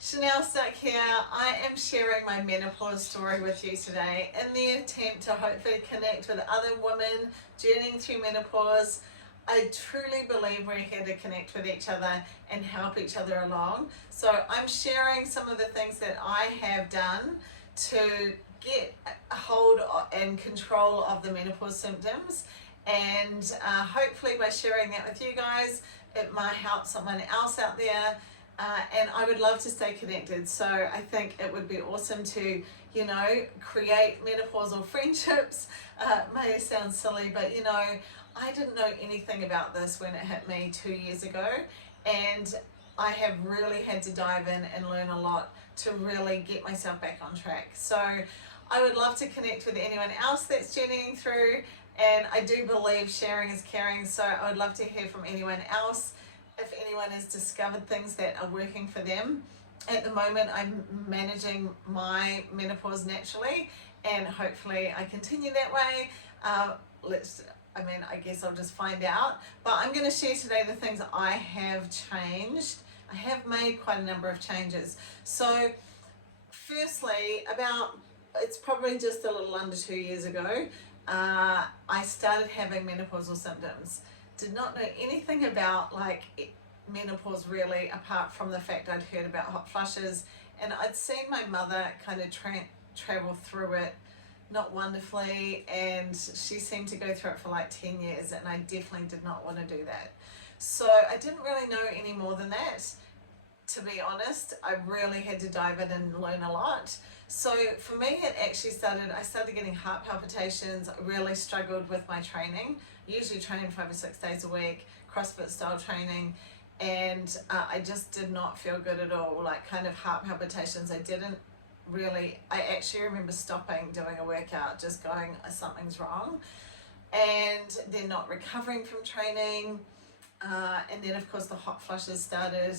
Chanel Stuck here. I am sharing my menopause story with you today in the attempt to hopefully connect with other women journeying through menopause. I truly believe we're here to connect with each other and help each other along. So I'm sharing some of the things that I have done to get a hold and control of the menopause symptoms, and hopefully by sharing that with you guys it might help someone else out there. And I would love to stay connected, so I think it would be awesome to, create menopausal friendships. May sound silly, but I didn't know anything about this when it hit me 2 years ago, and I have really had to dive in and learn a lot to really get myself back on track. So I would love to connect with anyone else that's journeying through, and I do believe sharing is caring, so I would love to hear from anyone else. If anyone has discovered things that are working for them. At the moment, I'm managing my menopause naturally, and hopefully I continue that way. I guess I'll just find out. But I'm going to share today the things I have changed. I have made quite a number of changes. So firstly, it's probably just a little under 2 years ago, I started having menopausal symptoms. Did not know anything about menopause really, apart from the fact I'd heard about hot flushes, and I'd seen my mother kind of travel through it, not wonderfully, and she seemed to go through it for like 10 years, and I definitely did not want to do that. So I didn't really know any more than that. To be honest, I really had to dive in and learn a lot. So for me, I started getting heart palpitations. I really struggled with my training. I usually train 5 or 6 days a week, CrossFit style training, and I just did not feel good at all, like kind of heart palpitations. I actually remember stopping doing a workout, just going, something's wrong, and then not recovering from training, and then of course the hot flushes started.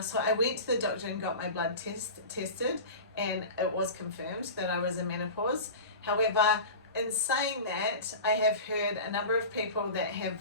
So I went to the doctor and got my blood tested, and it was confirmed that I was in menopause. However, in saying that, I have heard a number of people that have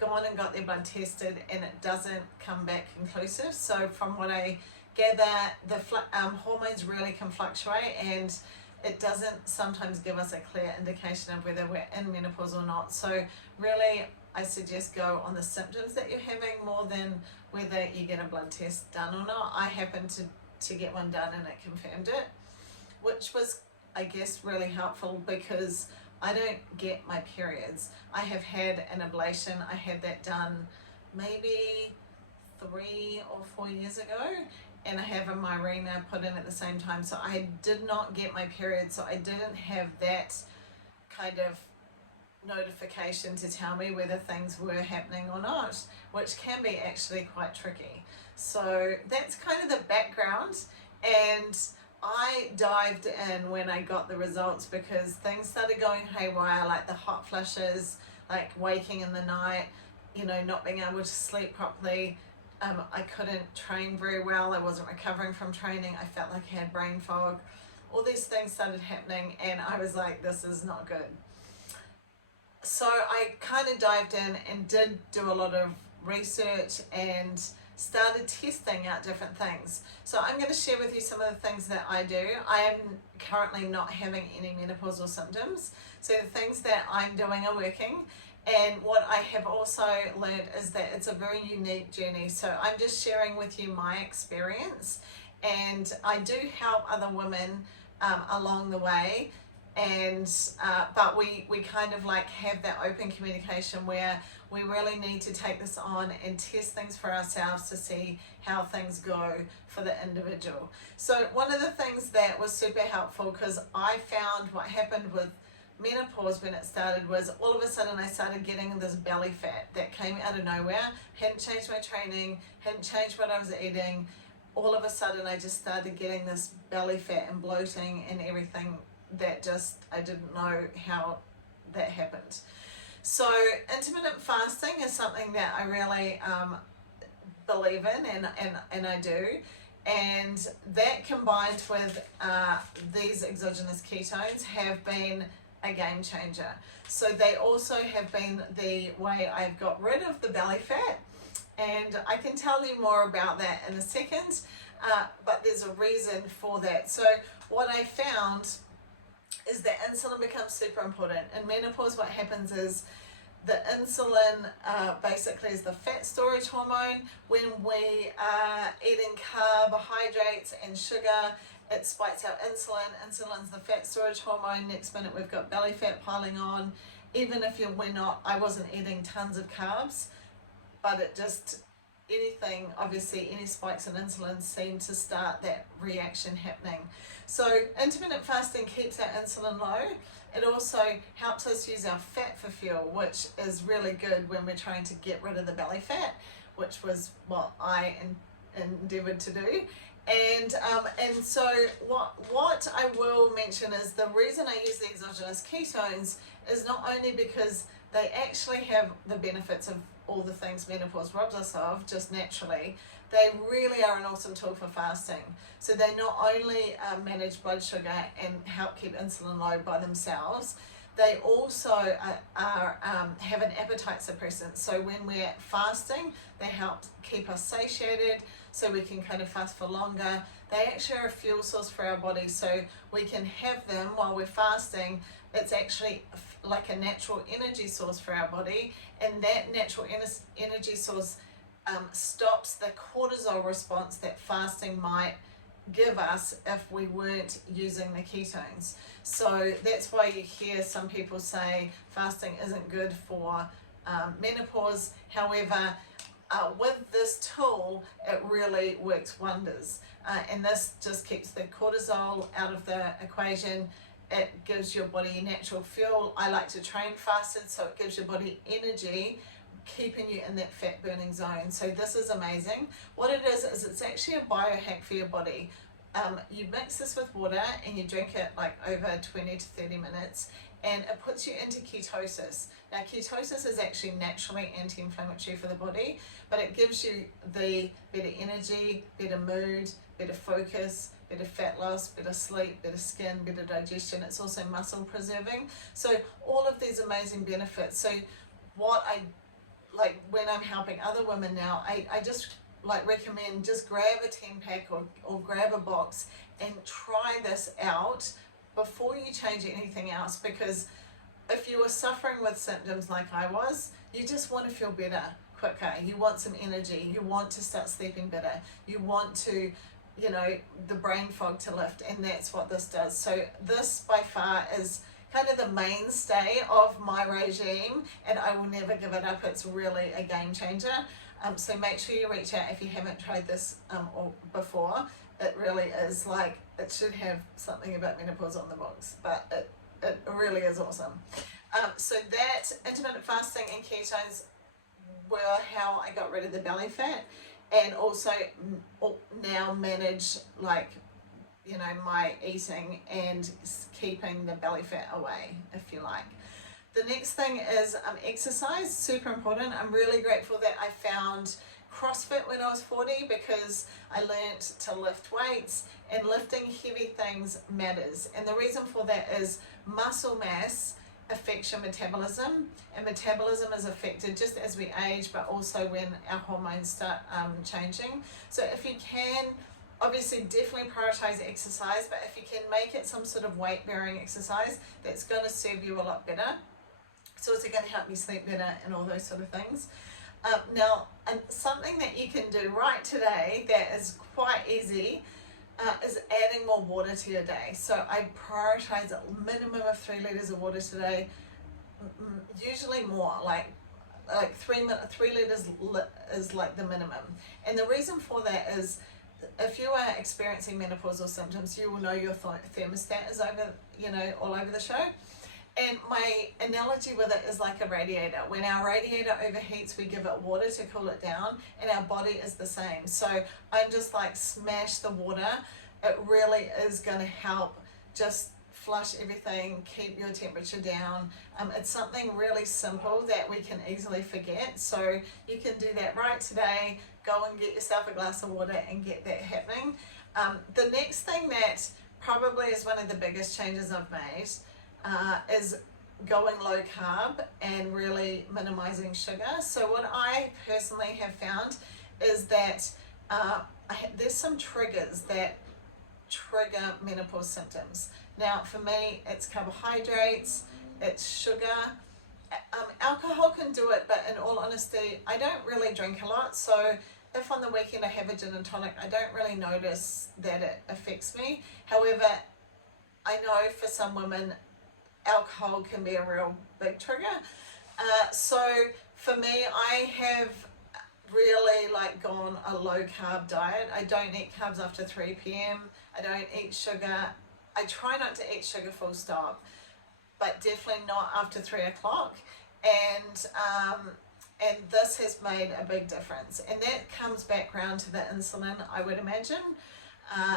gone and got their blood tested and it doesn't come back conclusive. So from what I gather, the hormones really can fluctuate, and it doesn't sometimes give us a clear indication of whether we're in menopause or not. So really, I suggest go on the symptoms that you're having more than whether you get a blood test done or not. I happened to get one done and it confirmed it, which was, I guess, really helpful because I don't get my periods. I have had an ablation. I had that done maybe 3 or 4 years ago, and I have a Mirena put in at the same time. So I did not get my period, so I didn't have that kind of notification to tell me whether things were happening or not, which can be actually quite tricky. So that's kind of the background, and I dived in when I got the results because things started going haywire, like the hot flushes, like waking in the night, not being able to sleep properly. I couldn't train very well. I wasn't recovering from training. I felt like I had brain fog. All these things started happening, and I was like, this is not good. So I kind of dived in and did do a lot of research and started testing out different things. So I'm going to share with you some of the things that I do. I am currently not having any menopausal symptoms, so the things that I'm doing are working. And what I have also learned is that it's a very unique journey. So I'm just sharing with you my experience, and I do help other women along the way. And but we kind of have that open communication where we really need to take this on and test things for ourselves to see how things go for the individual. So one of the things that was super helpful, because I found what happened with menopause when it started was all of a sudden I started getting this belly fat that came out of nowhere. Hadn't changed my training, hadn't changed what I was eating. All of a sudden I just started getting this belly fat and bloating and everything that I didn't know how that happened. So intermittent fasting is something that I really believe in, and I do, and that combined with these exogenous ketones have been a game changer. So they also have been the way I've got rid of the belly fat, and I can tell you more about that in a second. But but there's a reason for that. So what I found is that insulin becomes super important. In menopause, what happens is the insulin basically is the fat storage hormone. When we are eating carbohydrates and sugar, it spikes our insulin. Insulin's the fat storage hormone. Next minute we've got belly fat piling on. Even if I wasn't eating tons of carbs, but it just, obviously any spikes in insulin seem to start that reaction happening. So intermittent fasting keeps our insulin low. It also helps us use our fat for fuel, which is really good when we're trying to get rid of the belly fat, which was what I endeavored to do. And so what I will mention is the reason I use the exogenous ketones is not only because they actually have the benefits of all the things menopause robs us of just naturally, they really are an awesome tool for fasting. So they not only manage blood sugar and help keep insulin low by themselves, they also have an appetite suppressant. So when we're fasting, they help keep us satiated so we can kind of fast for longer. They actually are a fuel source for our body, so we can have them while we're fasting. It's actually like a natural energy source for our body, and that natural energy source stops the cortisol response that fasting might give us if we weren't using the ketones. So that's why you hear some people say fasting isn't good for menopause. However, with this tool, it really works wonders. And this just keeps the cortisol out of the equation. It gives your body natural fuel. I like to train fasted, so it gives your body energy, keeping you in that fat burning zone. So this is amazing. What it is it's actually a biohack for your body. You mix this with water and you drink it like over 20 to 30 minutes, and it puts you into ketosis. Now ketosis is actually naturally anti-inflammatory for the body, but it gives you the better energy, better mood, better focus, better fat loss, better sleep, better skin, better digestion. It's also muscle preserving. So all of these amazing benefits. So what I like when I'm helping other women now, I just like recommend just grab a 10 pack or grab a box and try this out before you change anything else, because if you were suffering with symptoms like I was, you just want to feel better quicker. You want some energy. You want to start sleeping better. You want to, the brain fog to lift, and that's what this does. So this by far is kind of the mainstay of my regime, and I will never give it up. It's really a game changer. So make sure you reach out if you haven't tried this before. It really is like, it should have something about menopause on the box, but it really is awesome. So that intermittent fasting and ketones were how I got rid of the belly fat, and also now manage my eating and keeping the belly fat away, if you like. The next thing is exercise, super important. I'm really grateful that I found CrossFit when I was 40, because I learned to lift weights, and lifting heavy things matters. And the reason for that is muscle mass affects your metabolism, and metabolism is affected just as we age, but also when our hormones start changing. So if you can, obviously definitely prioritize exercise, but if you can make it some sort of weight bearing exercise, that's going to serve you a lot better. So it's going to help you sleep better and all those sort of things. Now, and something that you can do right today that is quite easy is adding more water to your day. So I prioritize a minimum of 3 liters of water today, usually more, like 3 liters is like the minimum. And the reason for that is, if you are experiencing menopausal symptoms, you will know your thermostat is all over the show. And my analogy with it is like a radiator. When our radiator overheats, we give it water to cool it down, and our body is the same. So I'm just like, smash the water. It really is going to help just flush everything, keep your temperature down. It's something really simple that we can easily forget. So you can do that right today. Go and get yourself a glass of water and get that happening. The next thing that probably is one of the biggest changes I've made is going low carb and really minimizing sugar. So what I personally have found is that there's some triggers that trigger menopause symptoms. Now, for me, it's carbohydrates, it's sugar. Alcohol can do it, but in all honesty, I don't really drink a lot. So if on the weekend I have a gin and tonic, I don't really notice that it affects me. However, I know for some women, alcohol can be a real big trigger. So for me, I have really gone a low carb diet. I don't eat carbs after 3 p.m. I don't eat sugar. I try not to eat sugar full stop, but definitely not after 3 o'clock. And this has made a big difference. And that comes back round to the insulin, I would imagine.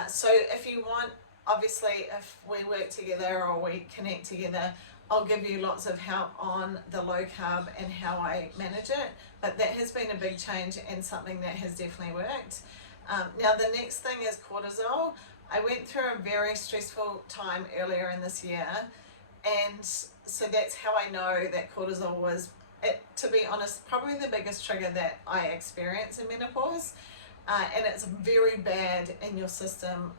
So if you want, obviously, if we work together or we connect together, I'll give you lots of help on the low carb and how I manage it. But that has been a big change and something that has definitely worked. Now, the next thing is cortisol. I went through a very stressful time earlier in this year. And so that's how I know that cortisol was, to be honest, probably the biggest trigger that I experience in menopause. And it's very bad in your system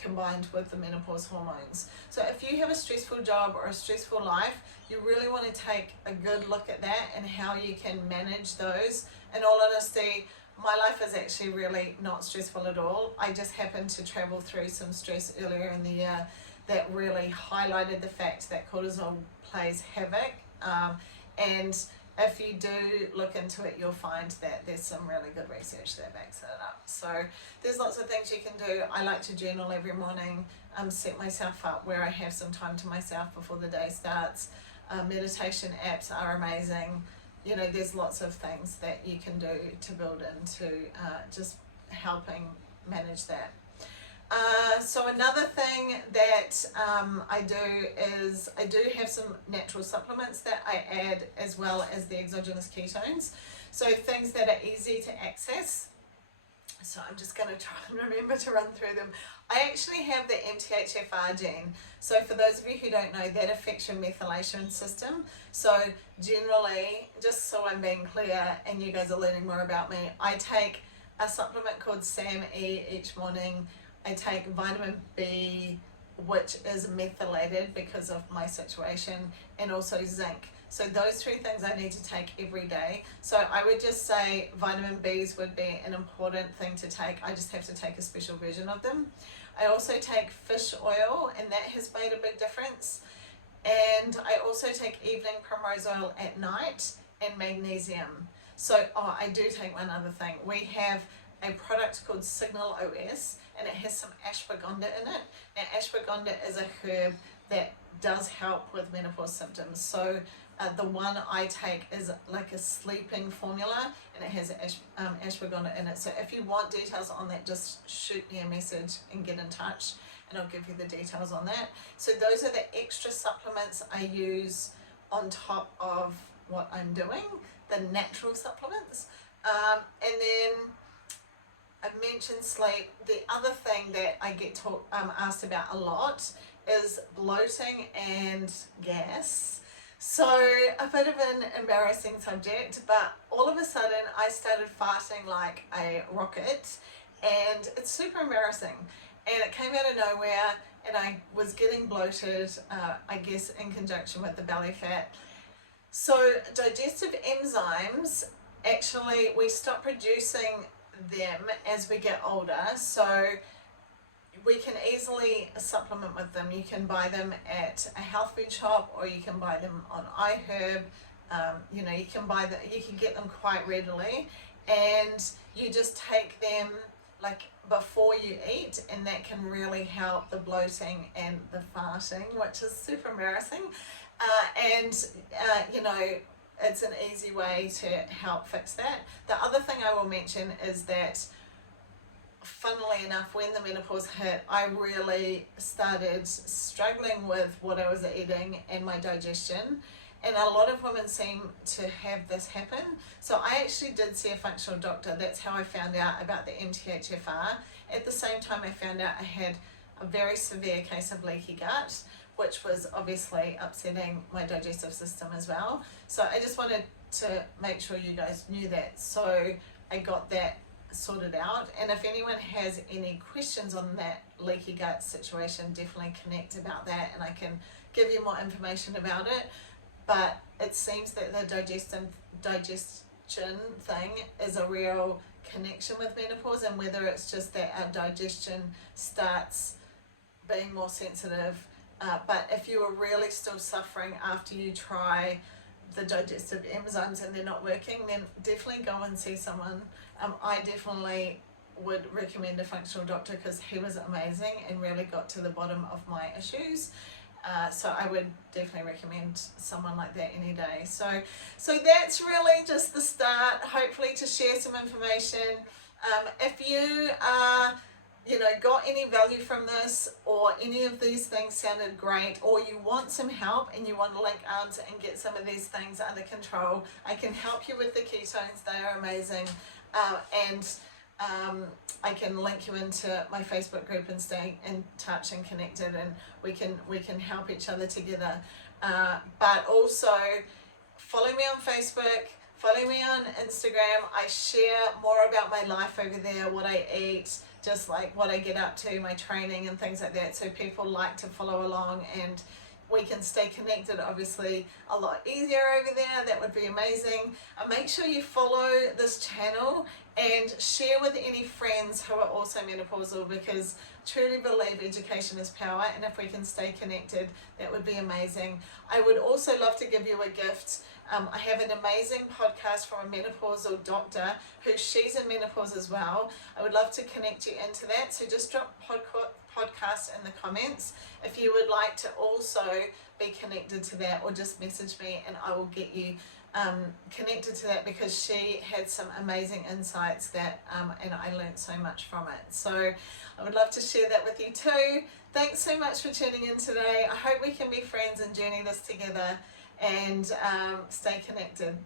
combined with the menopause hormones. So if you have a stressful job or a stressful life, you really want to take a good look at that and how you can manage those. In all honesty, my life is actually really not stressful at all. I just happened to travel through some stress earlier in the year that really highlighted the fact that cortisol plays havoc. And if you do look into it, you'll find that there's some really good research that backs it up. So there's lots of things you can do. I like to journal every morning, set myself up where I have some time to myself before the day starts. Meditation apps are amazing. You know, there's lots of things that you can do to build into just helping manage that. So another thing that I do is I do have some natural supplements that I add as well as the exogenous ketones. So things that are easy to access. So I'm just going to try and remember to run through them. I actually have the MTHFR gene. So for those of you who don't know, that affects your methylation system. So generally, just so I'm being clear and you guys are learning more about me, I take a supplement called SAMe each morning. I take vitamin B, which is methylated because of my situation, and also zinc. So those 3 things I need to take every day. So I would just say vitamin Bs would be an important thing to take. I just have to take a special version of them. I also take fish oil, and that has made a big difference. And I also take evening primrose oil at night and magnesium. So, I do take one other thing. We have a product called Signal OS, and it has some ashwagandha in it. Now, ashwagandha is a herb that does help with menopause symptoms. So the one I take is like a sleeping formula, and it has ashwagandha in it. So if you want details on that, just shoot me a message and get in touch, and I'll give you the details on that. So those are the extra supplements I use on top of what I'm doing, the natural supplements. And then I mentioned sleep. The other thing that I get asked about a lot is bloating and gas. So a bit of an embarrassing subject, but all of a sudden I started fasting like a rocket, and it's super embarrassing. And it came out of nowhere, and I was getting bloated, I guess in conjunction with the belly fat. So digestive enzymes, actually we stop producing them as we get older, so we can easily supplement with them. You can buy them at a health food shop, or you can buy them on iHerb. You can get them quite readily, and you just take them like before you eat, and that can really help the bloating and the farting, which is super embarrassing. It's an easy way to help fix that. The other thing I will mention is that, funnily enough, when the menopause hit, I really started struggling with what I was eating and my digestion. And a lot of women seem to have this happen. So I actually did see a functional doctor. That's how I found out about the MTHFR. At the same time, I found out I had a very severe case of leaky gut, which was obviously upsetting my digestive system as well. So I just wanted to make sure you guys knew that. So I got that sorted out. And if anyone has any questions on that leaky gut situation, definitely connect about that and I can give you more information about it. But it seems that the digestion thing is a real connection with menopause, and whether it's just that our digestion starts being more sensitive. But if you are really still suffering after you try the digestive enzymes and they're not working, then definitely go and see someone. I definitely would recommend a functional doctor because he was amazing and really got to the bottom of my issues. So I would definitely recommend someone like that any day. So that's really just the start, hopefully to share some information. If you are, got any value from this, or any of these things sounded great, or you want some help and you want to link arms and get some of these things under control, I can help you with the ketones. They are amazing. And I can link you into my Facebook group and stay in touch and connected, and we can help each other together. But also follow me on Facebook, follow me on Instagram. I share more about my life over there, what I eat, just like what I get up to, my training and things like that. So people like to follow along, and we can stay connected obviously a lot easier over there. That would be amazing. Make sure you follow this channel and share with any friends who are also menopausal, because truly believe education is power, and if we can stay connected, that would be amazing. I would also love to give you a gift. I have an amazing podcast from a menopausal doctor she's in menopause as well. I would love to connect you into that, so just drop podcast in the comments if you would like to also be connected to that, or just message me and I will get you connected to that, because she had some amazing insights that and I learned so much from it. So I would love to share that with you too. Thanks so much for tuning in today. I hope we can be friends and journey this together and stay connected.